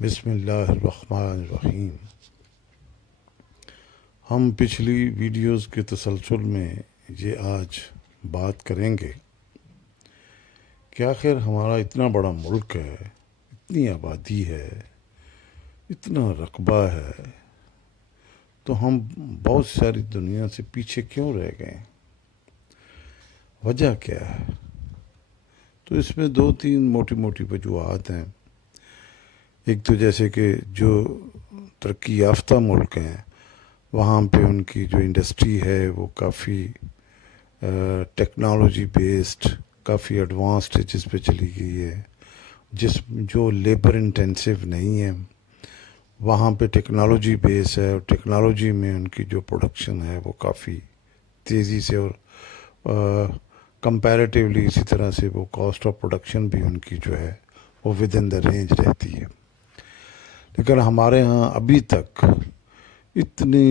بسم اللہ الرحمن الرحیم۔ ہم پچھلی ویڈیوز کے تسلسل میں یہ آج بات کریں گے کہ آخر ہمارا اتنا بڑا ملک ہے، اتنی آبادی ہے، اتنا رقبہ ہے، تو ہم بہت ساری دنیا سے پیچھے کیوں رہ گئے؟ وجہ کیا ہے؟ تو اس میں دو تین موٹی موٹی وجوہات ہیں۔ ایک تو جیسے کہ جو ترقی یافتہ ملک ہیں وہاں پہ ان کی جو انڈسٹری ہے وہ کافی ٹیکنالوجی بیسڈ، کافی ایڈوانس اسٹیجز پہ چلی گئی ہے، جو لیبر انٹینسیو نہیں ہے، وہاں پہ ٹیکنالوجی بیس ہے، اور ٹیکنالوجی میں ان کی جو پروڈکشن ہے وہ کافی تیزی سے اور کمپیریٹیولی اسی طرح سے وہ کاسٹ آف پروڈکشن بھی ان کی جو ہے وہ ود ان دا رینج رہتی ہے۔ لیکن ہمارے ہاں ابھی تک اتنی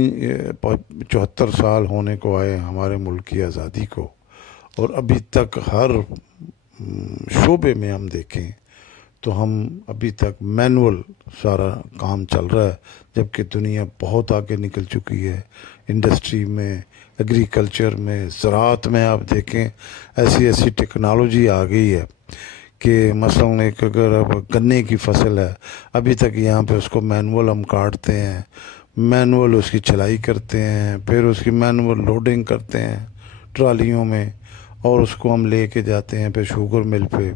74 سال ہونے کو آئے ہمارے ملک کی آزادی کو، اور ابھی تک ہر شعبے میں ہم دیکھیں تو ہم ابھی تک مینول سارا کام چل رہا ہے، جبکہ دنیا بہت آگے نکل چکی ہے۔ انڈسٹری میں، ایگریکلچر میں، زراعت میں آپ دیکھیں ایسی ایسی ٹیکنالوجی آ گئی ہے کہ مثلاً ایک اگر اب گنے کی فصل ہے، ابھی تک یہاں پہ اس کو مینول ہم کاٹتے ہیں، مینول اس کی چلائی کرتے ہیں، پھر اس کی مینول لوڈنگ کرتے ہیں ٹرالیوں میں، اور اس کو ہم لے کے جاتے ہیں پھر شوگر مل پہ۔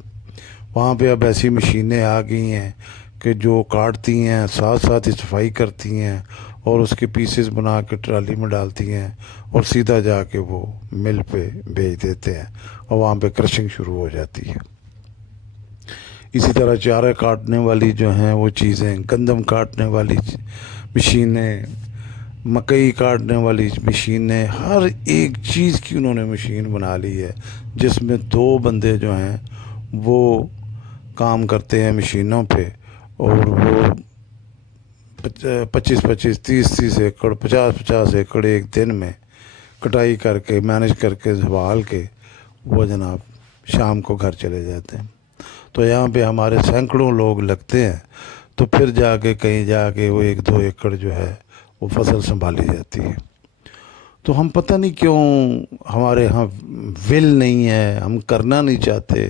وہاں پہ اب ایسی مشینیں آ گئی ہیں کہ جو کاٹتی ہیں، ساتھ ساتھ ہی صفائی کرتی ہیں، اور اس کے پیسز بنا کے ٹرالی میں ڈالتی ہیں، اور سیدھا جا کے وہ مل پہ بھیج دیتے ہیں، اور وہاں پہ کرشنگ شروع ہو جاتی ہے۔ اسی طرح چارہ کاٹنے والی جو ہیں وہ چیزیں، گندم کاٹنے والی مشینیں، مکئی کاٹنے والی مشینیں، ہر ایک چیز کی انہوں نے مشین بنا لی ہے، جس میں 2 بندے جو ہیں وہ کام کرتے ہیں مشینوں پہ، اور وہ 25 30 ایکڑ، 50 ایکڑ ایک دن میں کٹائی کر کے، مینج کر کے، سنبھال کے وہ جناب شام کو گھر چلے جاتے ہیں۔ تو یہاں پہ ہمارے سینکڑوں لوگ لگتے ہیں، تو پھر جا کے کہیں جا کے وہ 1-2 ایکڑ جو ہے وہ فصل سنبھالی جاتی ہے۔ تو ہم پتہ نہیں کیوں ہمارے ہاں ول نہیں ہے، ہم کرنا نہیں چاہتے،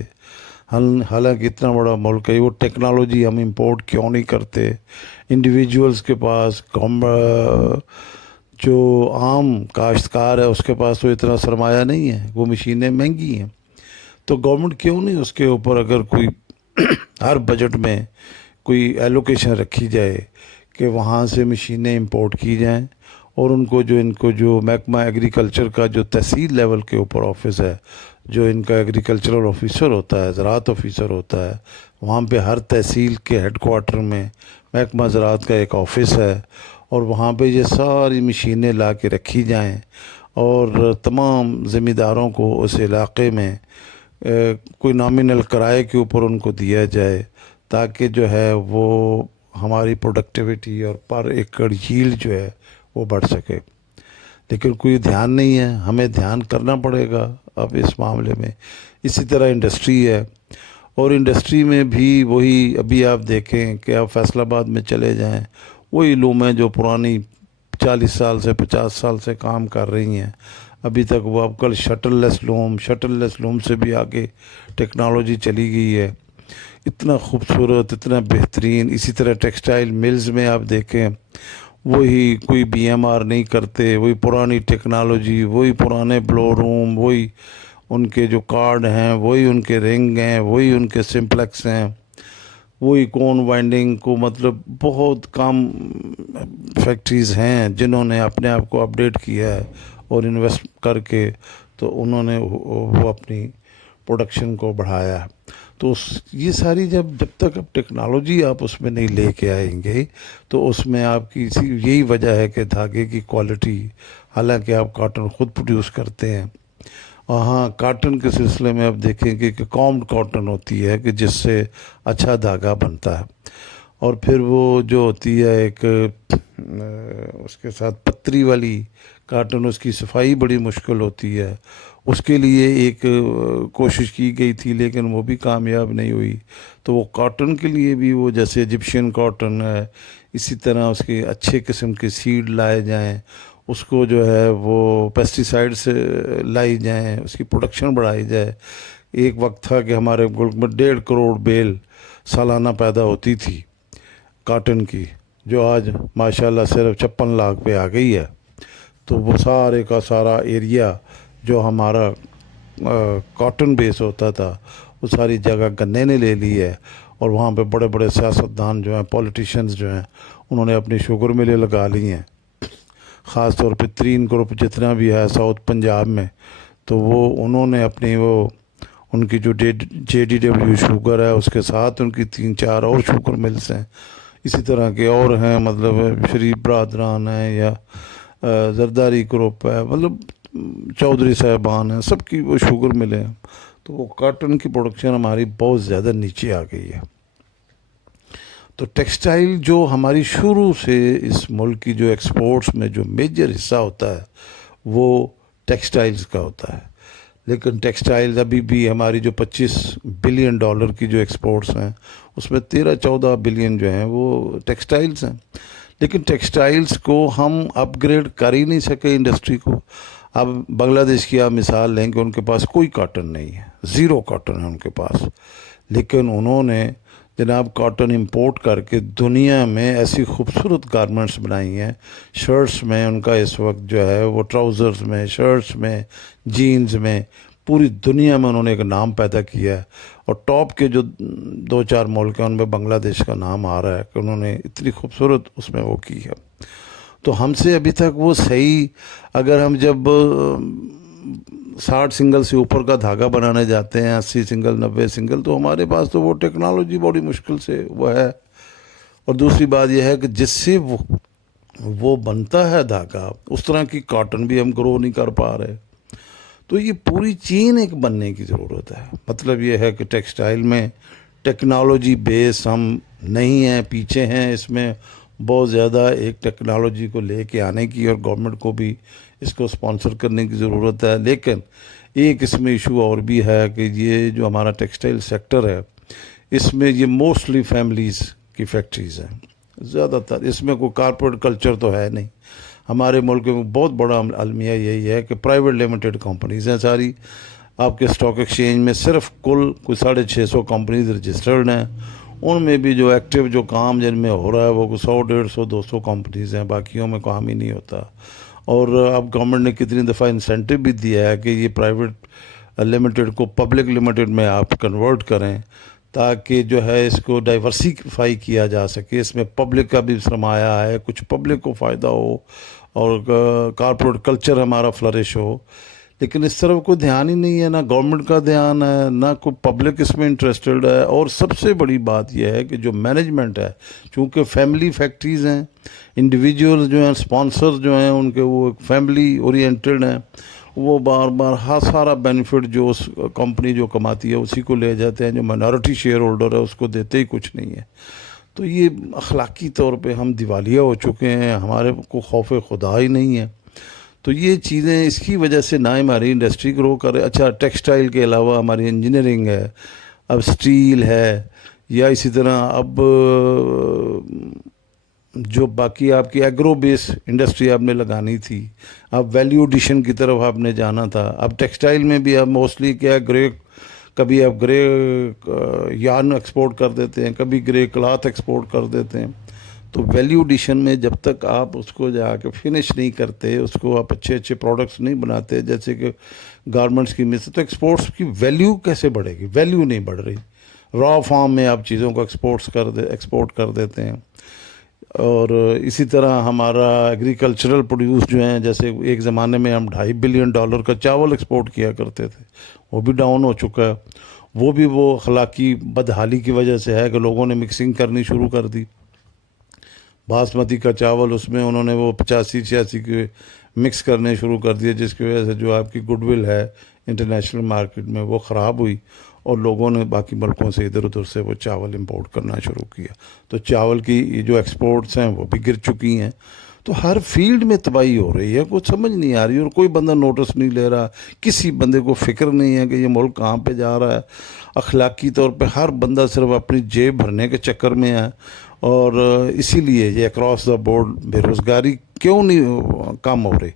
حالانکہ اتنا بڑا ملک ہے، وہ ٹیکنالوجی ہم امپورٹ کیوں نہیں کرتے؟ انڈیویجولز کے پاس، جو عام کاشتکار ہے اس کے پاس تو اتنا سرمایہ نہیں ہے، وہ مشینیں مہنگی ہیں، تو گورنمنٹ کیوں نہیں اس کے اوپر اگر کوئی ہر بجٹ میں کوئی ایلوکیشن رکھی جائے کہ وہاں سے مشینیں امپورٹ کی جائیں، اور ان کو جو محکمہ ایگریکلچر کا جو تحصیل لیول کے اوپر آفس ہے، جو ان کا ایگریکلچرل آفیسر ہوتا ہے، زراعت آفیسر ہوتا ہے، وہاں پہ ہر تحصیل کے ہیڈ کوارٹر میں محکمہ زراعت کا ایک آفس ہے، اور وہاں پہ یہ ساری مشینیں لا کے رکھی جائیں، اور تمام ذمہ داروں کو اس علاقے میں کوئی نامینل کرائے کے اوپر ان کو دیا جائے، تاکہ جو ہے وہ ہماری پروڈکٹیوٹی اور پر ایکڑ ییلڈ جو ہے وہ بڑھ سکے۔ لیکن کوئی دھیان نہیں ہے، ہمیں دھیان کرنا پڑے گا اب اس معاملے میں۔ اسی طرح انڈسٹری ہے، اور انڈسٹری میں بھی وہی، ابھی آپ دیکھیں کہ آپ فیصل آباد میں چلے جائیں، وہی لومیں جو پرانی 40 سال سے 50 سال سے کام کر رہی ہیں، ابھی تک وہ اب کل شٹل لیس لوم سے بھی آگے ٹیکنالوجی چلی گئی ہے، اتنا خوبصورت، اتنا بہترین۔ اسی طرح ٹیکسٹائل ملز میں آپ دیکھیں، وہی کوئی BMR نہیں کرتے، وہی پرانی ٹیکنالوجی، وہی پرانے بلو روم، وہی ان کے جو کارڈ ہیں، وہی ان کے رنگ ہیں، وہی ان کے سمپلیکس ہیں، وہی کون وائنڈنگ کو، مطلب بہت کم فیکٹریز ہیں جنہوں نے اپنے آپ کو اپڈیٹ کیا ہے اور انویسٹ کر کے، تو انہوں نے وہ اپنی پروڈکشن کو بڑھایا ہے۔ تو یہ ساری جب تک اب ٹیکنالوجی آپ اس میں نہیں لے کے آئیں گے، تو اس میں آپ کی یہی وجہ ہے کہ دھاگے کی کوالٹی، حالانکہ آپ کاٹن خود پروڈیوس کرتے ہیں، اور ہاں کاٹن کے سلسلے میں آپ دیکھیں گے کہ کامڈ کاٹن ہوتی ہے کہ جس سے اچھا دھاگا بنتا ہے، اور پھر وہ جو ہوتی ہے ایک اس کے ساتھ پتری والی کاٹن، اس کی صفائی بڑی مشکل ہوتی ہے، اس کے لیے ایک کوشش کی گئی تھی لیکن وہ بھی کامیاب نہیں ہوئی. تو وہ کاٹن کے لیے بھی وہ جیسے ایجپشین کاٹن ہے اسی طرح اس کے اچھے قسم کے سیڈ لائے جائیں, اس کو جو ہے وہ پیسٹی سے لائی جائیں, اس کی پروڈکشن بڑھائی جائے. ایک وقت تھا کہ ہمارے ملک میں 1.5 کروڑ بیل سالانہ پیدا ہوتی تھی کاٹن کی, جو آج ماشاءاللہ صرف 56 لاکھ پہ آ گئی ہے. تو وہ سارے کا سارا ایریا جو ہمارا کاٹن بیس ہوتا تھا وہ ساری جگہ گنے نے لے لی ہے, اور وہاں پہ بڑے بڑے سیاستدان جو ہیں, پولیٹیشنز جو ہیں, انہوں نے اپنی شوگر ملیں لگا لی ہیں. خاص طور پہ 3 گروپ جتنا بھی ہے ساؤتھ پنجاب میں, تو وہ انہوں نے اپنی وہ ان کی جو JDW شوگر ہے اس کے ساتھ ان کی 3-4 اور شوگر ملز ہیں, اسی طرح کے اور ہیں, مطلب شریف برادران ہیں یا زرداری گروپ ہے, مطلب چودھری صاحبان ہیں, سب کی وہ شوگر ملے ہیں. تو وہ کاٹن کی پروڈکشن ہماری بہت زیادہ نیچے آ گئی ہے. تو ٹیکسٹائل جو ہماری شروع سے اس ملک کی جو ایکسپورٹس میں جو میجر حصہ ہوتا ہے وہ ٹیکسٹائلز کا ہوتا ہے, لیکن ٹیکسٹائلز ابھی بھی ہماری جو $25 بلین کی جو ایکسپورٹس ہیں اس میں 13-14 بلین جو ہیں وہ ٹیکسٹائلز ہیں. لیکن ٹیکسٹائلز کو ہم اپ گریڈ کر ہی نہیں سکے انڈسٹری کو. اب بنگلہ دیش کی آپ مثال لیں کہ ان کے پاس کوئی کاٹن نہیں ہے, 0 کاٹن ہے ان کے پاس, لیکن انہوں نے جناب کاٹن امپورٹ کر کے دنیا میں ایسی خوبصورت گارمنٹس بنائی ہیں. شرٹس میں ان کا اس وقت جو ہے وہ ٹراؤزرز میں, شرٹس میں, جینز میں, پوری دنیا میں انہوں نے ایک نام پیدا کیا ہے. اور ٹاپ کے جو 2-4 ملک ہیں ان میں بنگلہ دیش کا نام آ رہا ہے کہ انہوں نے اتنی خوبصورت اس میں وہ کی ہے. تو ہم سے ابھی تک وہ صحیح, اگر ہم جب 60 سنگل سے اوپر کا دھاگا بنانے جاتے ہیں, 80 سنگل 90 سنگل, تو ہمارے پاس تو وہ ٹیکنالوجی بڑی مشکل سے وہ ہے. اور دوسری بات یہ ہے کہ جس سے وہ بنتا ہے دھاگا, اس طرح کی کاٹن بھی ہم گرو نہیں کر پا رہے. تو یہ پوری چین ایک بننے کی ضرورت ہے. مطلب یہ ہے کہ ٹیکسٹائل میں ٹیکنالوجی بیس ہم نہیں ہیں, پیچھے ہیں اس میں بہت زیادہ ایک ٹیکنالوجی کو لے کے آنے کی, اور گورنمنٹ کو بھی اس کو سپانسر کرنے کی ضرورت ہے. لیکن ایک اس میں ایشو اور بھی ہے کہ یہ جو ہمارا ٹیکسٹائل سیکٹر ہے اس میں یہ موسٹلی فیملیز کی فیکٹریز ہیں زیادہ تر, اس میں کوئی کارپوریٹ کلچر تو ہے نہیں. ہمارے ملک میں بہت بڑا المیہ یہی ہے کہ پرائیویٹ لمیٹڈ کمپنیز ہیں ساری. آپ کے اسٹاک ایکسچینج میں صرف کل کوئی 650 کمپنیز رجسٹرڈ ہیں, ان میں بھی جو ایکٹیو جو کام جن میں ہو رہا ہے وہ 100 150 200 کمپنیز ہیں, باقیوں میں کام ہی نہیں ہوتا. اور اب گورنمنٹ نے کتنی دفعہ انسینٹو بھی دیا ہے کہ یہ پرائیویٹ لمیٹڈ کو پبلک لمیٹڈ میں آپ کنورٹ کریں تاکہ جو ہے اس کو ڈائیورسیفائی کیا جا سکے. اس میں پبلک کا بھی سرمایہ ہے, کچھ پبلک کو فائدہ ہو اور کارپوریٹ کلچر ہمارا فلرش ہو. لیکن اس طرف کوئی دھیان ہی نہیں ہے, نہ گورنمنٹ کا دھیان ہے, نہ کوئی پبلک اس میں انٹرسٹڈ ہے. اور سب سے بڑی بات یہ ہے کہ جو مینجمنٹ ہے, چونکہ فیملی فیکٹریز ہیں, انڈیویجول جو ہیں, سپانسر جو ہیں ان کے وہ فیملی اورینٹڈ ہیں, وہ بار بار سارا بینیفٹ جو اس کمپنی جو کماتی ہے اسی کو لے جاتے ہیں, جو مائنورٹی شیئر ہولڈر ہے اس کو دیتے ہی کچھ نہیں ہے. تو یہ اخلاقی طور پہ ہم دیوالیہ ہو چکے ہیں, ہمارے کو خوف خدا ہی نہیں ہے. تو یہ چیزیں اس کی وجہ سے نہ ہماری انڈسٹری گرو کرے. اچھا, ٹیکسٹائل کے علاوہ ہماری انجینئرنگ ہے, اب اسٹیل ہے, یا اسی طرح اب جو باقی آپ کی ایگرو بیس انڈسٹری آپ نے لگانی تھی, اب ویلیو ایڈیشن کی طرف آپ نے جانا تھا. اب ٹیکسٹائل میں بھی اب موسٹلی کیا گرے, کبھی آپ گرے یارن ایکسپورٹ کر دیتے ہیں, کبھی گرے کلاتھ ایکسپورٹ کر دیتے ہیں. تو ویلیو ایڈیشن میں جب تک آپ اس کو جا کے فنش نہیں کرتے, اس کو آپ اچھے اچھے پروڈکٹس نہیں بناتے جیسے کہ گارمنٹس کی مثل, تو ایکسپورٹس کی ویلیو کیسے بڑھے گی؟ ویلیو نہیں بڑھ رہی. را فارم میں آپ چیزوں کو ایکسپورٹ کر دیتے ہیں. اور اسی طرح ہمارا ایگریکلچرل پروڈیوس جو ہیں, جیسے ایک زمانے میں ہم $2.5 بلین کا چاول ایکسپورٹ کیا کرتے تھے, وہ بھی ڈاؤن ہو چکا ہے. وہ بھی وہ اخلاقی بدحالی کی وجہ سے ہے کہ لوگوں نے مکسنگ کرنی شروع کر دی. باسمتی کا چاول اس میں انہوں نے وہ 85-86 کے مکس کرنے شروع کر دیے, جس کی وجہ سے جو آپ کی گڈ ول ہے انٹرنیشنل مارکیٹ میں وہ خراب ہوئی, اور لوگوں نے باقی ملکوں سے ادھر ادھر سے وہ چاول امپورٹ کرنا شروع کیا. تو چاول کی جو ایکسپورٹس ہیں وہ بھی گر چکی ہیں. تو ہر فیلڈ میں تباہی ہو رہی ہے, کچھ سمجھ نہیں آ رہی, اور کوئی بندہ نوٹس نہیں لے رہا, کسی بندے کو فکر نہیں ہے کہ یہ ملک کہاں پہ جا رہا ہے. اخلاقی طور پہ ہر بندہ صرف اپنی جیب بھرنے کے چکر میں ہے, اور اسی لیے یہ اکراس دا بورڈ بے روزگاری کیوں نہیں کم ہو رہی.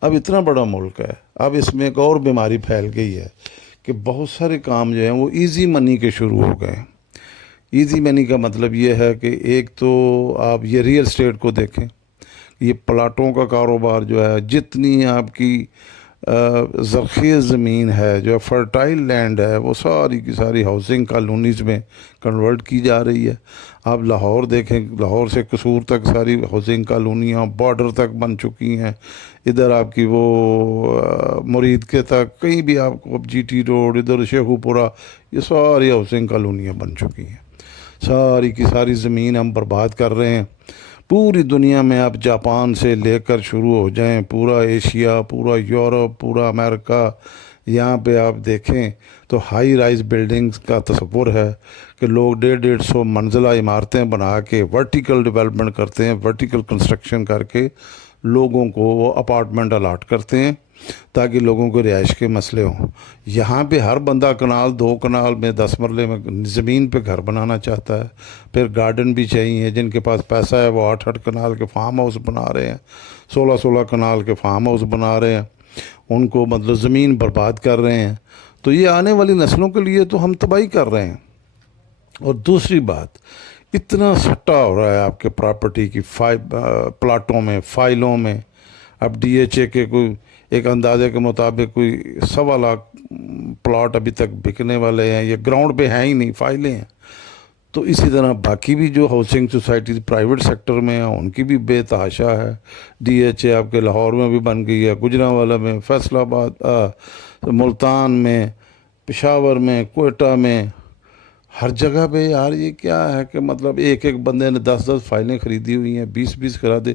اب اتنا بڑا ملک ہے, اب اس میں ایک اور بیماری پھیل گئی ہے کہ بہت سارے کام جو ہیں وہ ایزی منی کے شروع ہو گئے. ایزی منی کا مطلب یہ ہے کہ ایک تو آپ یہ ریئل اسٹیٹ کو دیکھیں, یہ پلاٹوں کا کاروبار جو ہے, جتنی آپ کی زرخیز زمین ہے, جو فرٹائل لینڈ ہے, وہ ساری کی ساری ہاؤسنگ کالونیز میں کنورٹ کی جا رہی ہے. آپ لاہور دیکھیں, لاہور سے قصور تک ساری ہاؤسنگ کالونیاں بارڈر تک بن چکی ہیں. ادھر آپ کی وہ مرید کے تک کہیں بھی آپ کو جی ٹی روڈ, ادھر شیخو پورہ, یہ ساری ہاؤسنگ کالونیاں بن چکی ہیں. ساری کی ساری زمین ہم برباد کر رہے ہیں. پوری دنیا میں آپ جاپان سے لے کر شروع ہو جائیں, پورا ایشیا, پورا یورپ, پورا امریکہ, یہاں پہ آپ دیکھیں تو ہائی رائز بلڈنگز کا تصور ہے کہ لوگ 150-150 منزلہ عمارتیں بنا کے ورٹیکل ڈیولپمنٹ کرتے ہیں, ورٹیکل کنسٹرکشن کر کے لوگوں کو وہ اپارٹمنٹ الاٹ کرتے ہیں تاکہ لوگوں کو رہائش کے مسئلے ہوں. یہاں پہ ہر بندہ کنال 2 کنال میں 10 مرلے میں زمین پہ گھر بنانا چاہتا ہے. پھر گارڈن بھی چاہیے, جن کے پاس پیسہ ہے وہ 8-8 کنال کے فارم ہاؤس بنا رہے ہیں, 16-16 کنال کے فارم ہاؤس بنا رہے ہیں, ان کو مطلب زمین برباد کر رہے ہیں. تو یہ آنے والی نسلوں کے لیے تو ہم تباہی کر رہے ہیں. اور دوسری بات, اتنا سٹا ہو رہا ہے آپ کے پراپرٹی کی پلاٹوں میں, فائلوں میں. اب ڈی ایچ اے کے کوئی ایک اندازے کے مطابق کوئی 1.25 لاکھ پلاٹ ابھی تک بکنے والے ہیں, یہ گراؤنڈ پہ ہیں ہی نہیں, فائلیں ہیں. تو اسی طرح باقی بھی جو ہاؤسنگ سوسائٹیز پرائیویٹ سیکٹر میں ہیں ان کی بھی بے تحاشا ہے. ڈی ایچ اے آپ کے لاہور میں بھی بن گئی ہے, گجرانوالہ میں, فیصل آباد, ملتان میں, پشاور میں, کوئٹہ میں, ہر جگہ پہ. یار یہ کیا ہے کہ مطلب ایک بندے نے 10-10 فائلیں خریدی ہوئی ہیں, 20-20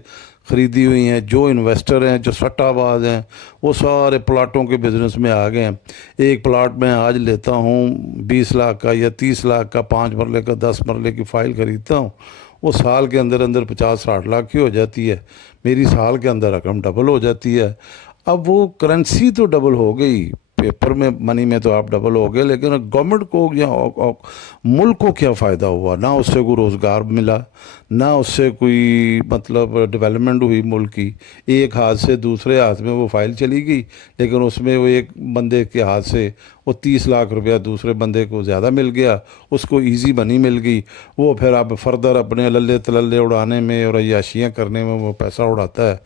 خریدی ہوئی ہیں. جو انویسٹر ہیں, جو سٹہ باز ہیں, وہ سارے پلاٹوں کے بزنس میں آ گئے ہیں. ایک پلاٹ میں آج لیتا ہوں 20 لاکھ کا یا 30 لاکھ کا, 5 مرلے کا, 10 مرلے کی فائل خریدتا ہوں, وہ سال کے اندر 50-60 لاکھ کی ہو جاتی ہے. میری سال کے اندر رقم ڈبل ہو جاتی ہے. اب وہ کرنسی تو ڈبل ہو گئی, پیپر میں منی میں تو آپ ڈبل ہو گئے, لیکن گورنمنٹ کو یا ملک کو کیا فائدہ ہوا؟ نہ اس سے کوئی روزگار ملا, نہ اس سے کوئی مطلب ڈیولپمنٹ ہوئی ملک کی. ایک ہاتھ سے دوسرے ہاتھ میں وہ فائل چلی گئی, لیکن اس میں وہ ایک بندے کے ہاتھ سے وہ 30 لاکھ روپیہ دوسرے بندے کو زیادہ مل گیا, اس کو ایزی منی مل گئی. وہ پھر اب فردر اپنے للے تللے اڑانے میں اور عیاشیاں کرنے میں وہ پیسہ اڑاتا ہے,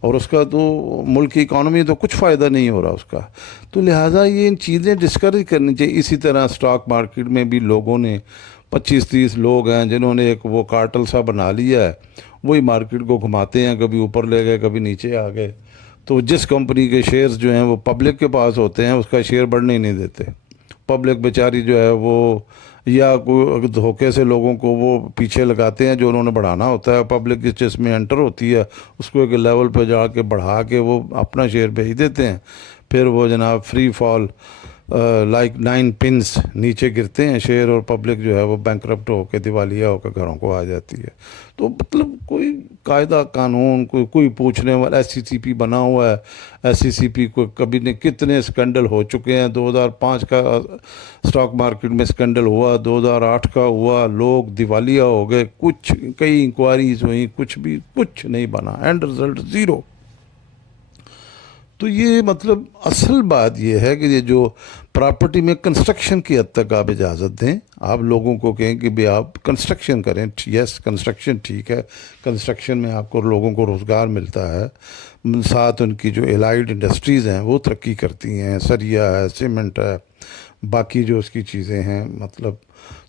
اور اس کا تو ملک کی اکانومی تو کچھ فائدہ نہیں ہو رہا اس کا. تو لہٰذا یہ ان چیزیں ڈسکریج کرنی چاہیے. اسی طرح اسٹاک مارکیٹ میں بھی لوگوں نے 25-30 لوگ ہیں جنہوں نے ایک وہ کارٹل سا بنا لیا ہے, وہی مارکیٹ کو گھماتے ہیں, کبھی اوپر لے گئے کبھی نیچے آ گئے. تو جس کمپنی کے شیئرز جو ہیں وہ پبلک کے پاس ہوتے ہیں, اس کا شیئر بڑھنے ہی نہیں دیتے. پبلک بیچاری جو ہے وہ یا کوئی دھوکے سے لوگوں کو وہ پیچھے لگاتے ہیں جو انہوں نے بڑھانا ہوتا ہے. پبلک جس میں انٹر ہوتی ہے اس کو ایک لیول پہ جا کے بڑھا کے وہ اپنا شیئر بھیج دیتے ہیں. پھر وہ جناب فری فال لائک 9 پنس نیچے گرتے ہیں شیئر, اور پبلک جو ہے وہ بینکرپٹ ہو کے دیوالیہ ہو کے گھروں کو آ جاتی ہے. تو مطلب کوئی قاعدہ قانون, کوئی پوچھنے والا, ایس سی سی پی بنا ہوا ہے. ایس سی سی پی کو کبھی نے کتنے اسکینڈل ہو چکے ہیں. 2005 کا اسٹاک مارکیٹ میں اسکینڈل ہوا, 2008 کا ہوا, لوگ دیوالیہ ہو گئے, کئی انکوائریز ہوئیں, کچھ نہیں بنا, اینڈ رزلٹ 0. تو یہ مطلب اصل بات یہ ہے کہ یہ جو پراپرٹی میں کنسٹرکشن کی حد تک آپ اجازت دیں, آپ لوگوں کو کہیں کہ بھی آپ کنسٹرکشن کریں. یس, کنسٹرکشن ٹھیک ہے, کنسٹرکشن میں آپ کو لوگوں کو روزگار ملتا ہے, ساتھ ان کی جو الائیڈ انڈسٹریز ہیں وہ ترقی کرتی ہیں, سریا ہے, سیمنٹ ہے, باقی جو اس کی چیزیں ہیں مطلب.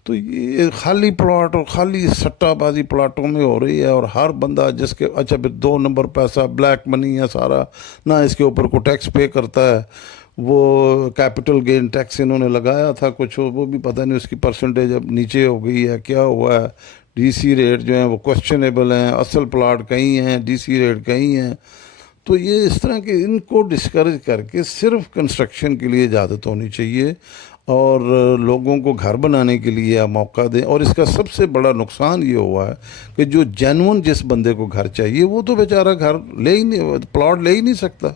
تو یہ خالی پلاٹ اور خالی سٹہ بازی پلاٹوں میں ہو رہی ہے, اور ہر بندہ جس کے اچھا پھر 2 نمبر پیسہ بلیک منی ہے سارا, نہ اس کے اوپر کو ٹیکس پے کرتا ہے. وہ کیپٹل گین ٹیکس انہوں نے لگایا تھا کچھ, وہ بھی پتہ نہیں اس کی پرسنٹیج اب نیچے ہو گئی ہے, کیا ہوا ہے. ڈی سی ریٹ جو ہیں وہ کوسچنیبل ہیں, اصل پلاٹ کہیں ہیں, ڈی سی ریٹ کہیں ہیں. تو یہ اس طرح کے ان کو ڈسکریج کر کے صرف کنسٹرکشن کے لیے اجازت ہونی چاہیے. اور لوگوں کو گھر بنانے کے لیے آپ موقع دیں. اور اس کا سب سے بڑا نقصان یہ ہوا ہے کہ جو جینون جس بندے کو گھر چاہیے وہ تو بیچارہ گھر لے ہی نہیں، پلاٹ لے ہی نہیں سکتا.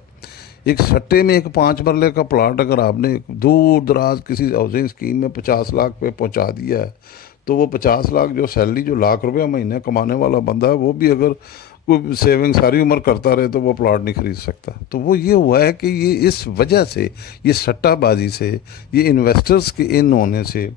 ایک سٹے میں ایک 5 مرلے کا پلاٹ اگر آپ نے دور دراز کسی ہاؤسنگ اسکیم میں 50 لاکھ پہ پہنچا دیا ہے، تو وہ 50 لاکھ جو سیلری جو لاکھ 1,00,000 مہینے کمانے والا بندہ ہے، وہ بھی اگر کوئی سیونگ ساری عمر کرتا رہے تو وہ پلاٹ نہیں خرید سکتا. تو وہ یہ ہوا ہے کہ یہ اس وجہ سے، یہ سٹہ بازی سے، یہ انویسٹرز کے ان ہونے سے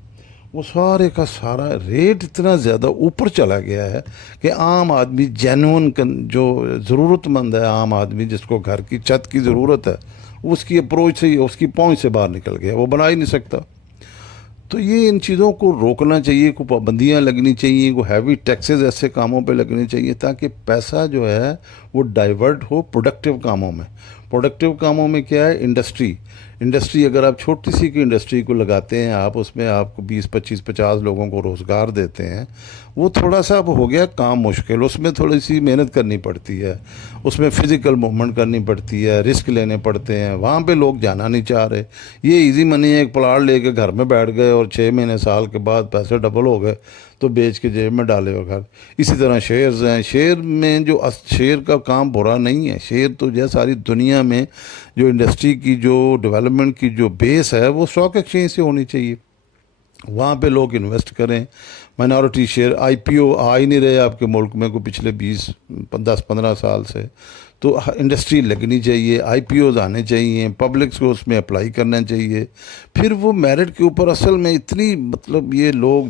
وہ سارے کا سارا ریٹ اتنا زیادہ اوپر چلا گیا ہے کہ عام آدمی جینون جو ضرورت مند ہے، عام آدمی جس کو گھر کی چھت کی ضرورت ہے، اس کی اپروچ سے، اس کی پہنچ سے باہر نکل گیا، وہ بنا ہی نہیں سکتا. تو یہ ان چیزوں کو روکنا چاہیے، کوئی پابندیاں لگنی چاہیے، کوئی ہیوی ٹیکسز ایسے کاموں پہ لگنے چاہیے تاکہ پیسہ جو ہے وہ ڈائیورٹ ہو پروڈکٹیو کاموں میں. پروڈکٹیو کاموں میں کیا ہے؟ انڈسٹری اگر آپ چھوٹی سی کی انڈسٹری کو لگاتے ہیں، آپ اس میں آپ کو 20 25 50 لوگوں کو روزگار دیتے ہیں، وہ تھوڑا سا اب ہو گیا کام مشکل. اس میں تھوڑی سی محنت کرنی پڑتی ہے، اس میں فزیکل موومنٹ کرنی پڑتی ہے، رسک لینے پڑتے ہیں. وہاں پہ لوگ جانا نہیں چاہ رہے. یہ ایزی منی ہے، ایک پلاٹ لے کے گھر میں بیٹھ گئے اور 6 مہینے سال کے بعد پیسے ڈبل ہو گئے تو بیچ کے جیب میں ڈالے ہو گھر. اسی طرح شیئرز ہیں. شیئر میں جو شیئر کا کام برا نہیں ہے، شیئر تو جو ساری دنیا میں جو انڈسٹری کی جو ڈیولپمنٹ کی جو بیس ہے وہ اسٹاک ایکسچینج سے ہونی چاہیے. وہاں پہ لوگ انویسٹ کریں. مائنورٹی شیئر IPO آ ہی نہیں رہے آپ کے ملک میں کوئی پچھلے 10 15 سال سے. تو انڈسٹری لگنی چاہیے، IPOs آنے چاہیے، پبلکس کو اس میں اپلائی کرنا چاہیے. پھر وہ میرٹ کے اوپر اصل میں اتنی مطلب یہ لوگ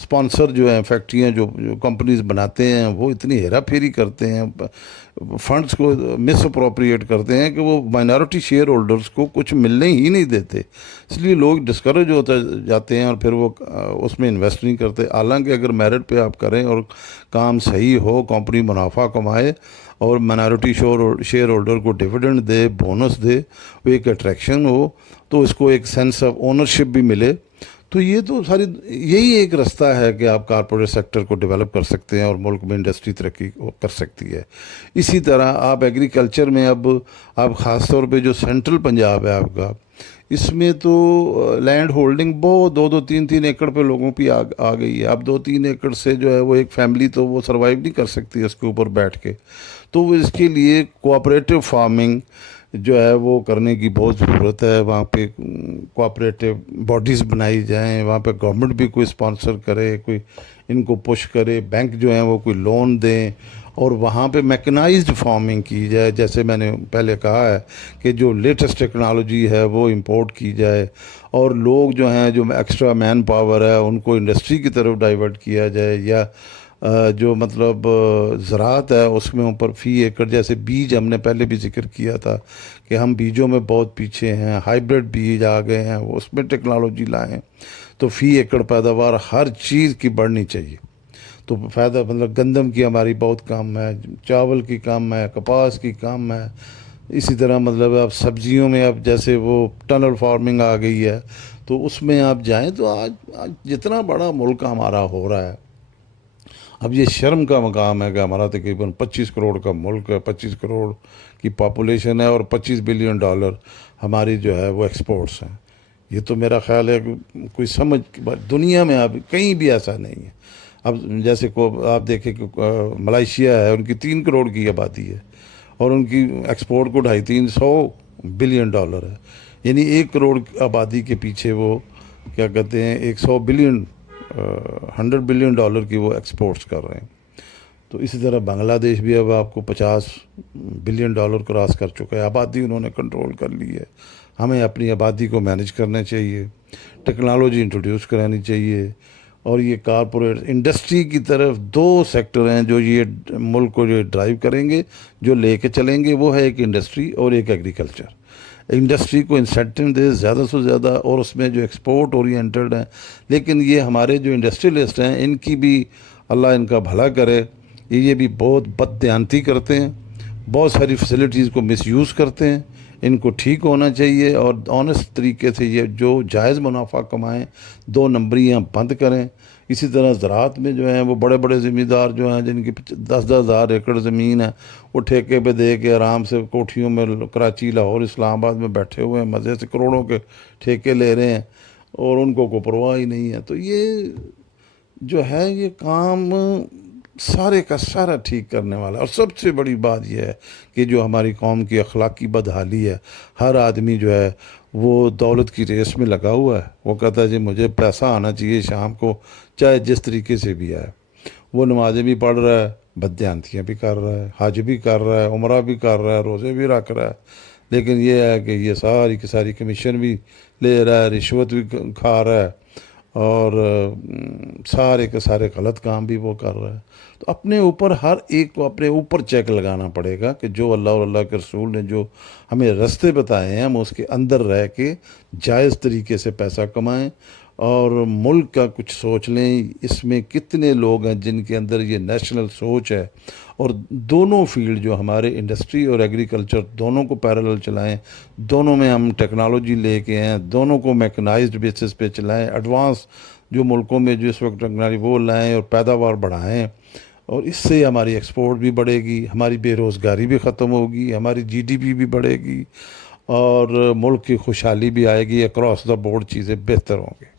اسپانسر جو ہیں، فیکٹریاں جو کمپنیز بناتے ہیں، وہ اتنی ہیرا پھیری کرتے ہیں، فنڈز کو مس اپروپریٹ کرتے ہیں کہ وہ مائنورٹی شیئر ہولڈرز کو کچھ ملنے ہی نہیں دیتے. اس لیے لوگ ڈسکریج ہوتے جاتے ہیں اور پھر وہ اس میں انویسٹ نہیں کرتے. حالانکہ اگر میرٹ پہ آپ کریں اور کام صحیح ہو، کمپنی منافع کمائے اور مائنورٹی شیئر ہولڈر کو ڈیویڈنڈ دے، بونس دے، وہ ایک اٹریکشن ہو تو اس کو ایک سینس آف اونرشپ بھی ملے. تو یہ تو ساری یہی ایک رستہ ہے کہ آپ کارپوریٹ سیکٹر کو ڈیولپ کر سکتے ہیں اور ملک میں انڈسٹری ترقی کر سکتی ہے. اسی طرح آپ ایگریکلچر میں اب آپ خاص طور پہ جو سینٹرل پنجاب ہے آپ کا، اس میں تو لینڈ ہولڈنگ بہت 2 2 3 3 ایکڑ پہ لوگوں کی آ گئی ہے. اب 2 3 ایکڑ سے جو ہے وہ ایک فیملی تو وہ سروائیو نہیں کر سکتی اس کے اوپر بیٹھ کے. تو اس کے لیے کوآپریٹو فارمنگ جو ہے وہ کرنے کی بہت ضرورت ہے. وہاں پہ کوآپریٹو باڈیز بنائی جائیں، وہاں پہ گورنمنٹ بھی کوئی اسپانسر کرے، کوئی ان کو پش کرے، بینک جو ہیں وہ کوئی لون دیں، اور وہاں پہ میکنائزڈ فارمنگ کی جائے. جیسے میں نے پہلے کہا ہے کہ جو لیٹسٹ ٹیکنالوجی ہے وہ امپورٹ کی جائے، اور لوگ جو ہیں جو ایکسٹرا مین پاور ہے ان کو انڈسٹری کی طرف ڈائیورٹ کیا جائے. یا جو مطلب زراعت ہے اس میں اوپر فی ایکڑ، جیسے بیج ہم نے پہلے بھی ذکر کیا تھا کہ ہم بیجوں میں بہت پیچھے ہیں، ہائیبرڈ بیج آ گئے ہیں، اس میں ٹیکنالوجی لائیں تو فی ایکڑ پیداوار ہر چیز کی بڑھنی چاہیے. تو فائدہ مطلب گندم کی ہماری بہت کم ہے، چاول کی کم ہے، کپاس کی کم ہے. اسی طرح مطلب اب سبزیوں میں اب جیسے وہ ٹنل فارمنگ آ گئی ہے تو اس میں آپ جائیں تو آج جتنا بڑا ملک ہمارا ہو رہا ہے، اب یہ شرم کا مقام ہے کہ ہمارا تقریباً 25 کروڑ کا ملک ہے، 25 کروڑ کی پاپولیشن ہے اور $25 بلین ہماری جو ہے وہ ایکسپورٹس ہیں. یہ تو میرا خیال ہے کہ کوئی سمجھ دنیا میں اب کہیں بھی ایسا نہیں ہے. اب جیسے کو آپ دیکھیں کہ ملائیشیا ہے، ان کی 3 کروڑ کی آبادی ہے اور ان کی ایکسپورٹ کو 250 300 بلین ہے. یعنی 1 کروڑ آبادی کے پیچھے وہ کیا کہتے ہیں 100 بلین $100 بلین کی وہ ایکسپورٹس کر رہے ہیں. تو اسی طرح بنگلہ دیش بھی اب آپ کو $50 بلین کراس کر چکا ہے. آبادی انہوں نے کنٹرول کر لی ہے. ہمیں اپنی آبادی کو مینیج کرنا چاہیے، ٹیکنالوجی انٹروڈیوس کرانی چاہیے. اور یہ کارپوریٹ انڈسٹری کی طرف 2 سیکٹر ہیں جو یہ ملک کو جو ڈرائیو کریں گے، جو لے کے چلیں گے، وہ ہے ایک انڈسٹری اور ایک ایگریکلچر. انڈسٹری کو انسینٹیو دے زیادہ سے زیادہ، اور اس میں جو ایکسپورٹ اورینٹڈ ہیں. لیکن یہ ہمارے جو انڈسٹریلسٹ ہیں ان کی بھی اللہ ان کا بھلا کرے، یہ بھی بہت بد دیانتی کرتے ہیں، بہت ساری فیسلٹیز کو مس یوز کرتے ہیں. ان کو ٹھیک ہونا چاہیے اور آنیسٹ طریقے سے یہ جو جائز منافع کمائیں، 2 نمبریاں بند کریں. اسی طرح زراعت میں جو ہیں وہ بڑے بڑے ذمہ دار جو ہیں جن کی 10 ہزار ایکڑ زمین ہے، وہ ٹھیکے پہ دے کے آرام سے کوٹھیوں میں کراچی، لاہور، اسلام آباد میں بیٹھے ہوئے ہیں، مزے سے کروڑوں کے ٹھیکے لے رہے ہیں. اور ان کو کوئی پرواہ ہی نہیں ہے. تو یہ جو ہے یہ کام سارے کا سارا ٹھیک کرنے والا. اور سب سے بڑی بات یہ ہے کہ جو ہماری قوم کی اخلاقی بدحالی ہے، ہر آدمی جو ہے وہ دولت کی ریس میں لگا ہوا ہے. وہ کہتا ہے جی مجھے پیسہ آنا چاہیے شام کو، چاہے جس طریقے سے بھی آئے. وہ نمازیں بھی پڑھ رہا ہے، بددیانتیاں بھی کر رہا ہے، حج بھی کر رہا ہے، عمرہ بھی کر رہا ہے، روزے بھی رکھ رہا ہے. لیکن یہ ہے کہ یہ ساری کی ساری کمیشن بھی لے رہا ہے، رشوت بھی کھا رہا ہے، اور سارے کے سارے غلط کام بھی وہ کر رہا ہے. تو اپنے اوپر ہر ایک کو اپنے اوپر چیک لگانا پڑے گا کہ جو اللہ اور اللہ کے رسول نے جو ہمیں رستے بتائے ہیں ہم اس کے اندر رہ کے جائز طریقے سے پیسہ کمائیں، اور ملک کا کچھ سوچ لیں. اس میں کتنے لوگ ہیں جن کے اندر یہ نیشنل سوچ ہے، اور دونوں فیلڈ جو ہمارے انڈسٹری اور ایگریکلچر دونوں کو پیرالل چلائیں، دونوں میں ہم ٹیکنالوجی لے کے ہیں، دونوں کو میکنائزڈ بیسس پہ چلائیں، ایڈوانس جو ملکوں میں جو اس وقت ٹیکنالوجی وہ لائیں اور پیداوار بڑھائیں. اور اس سے ہماری ایکسپورٹ بھی بڑھے گی، ہماری بے روزگاری بھی ختم ہوگی، ہماری جی ڈی پی بھی بڑھے گی، اور ملک کی خوشحالی بھی آئے گی. اکراس دا بورڈ چیزیں بہتر ہوں گی.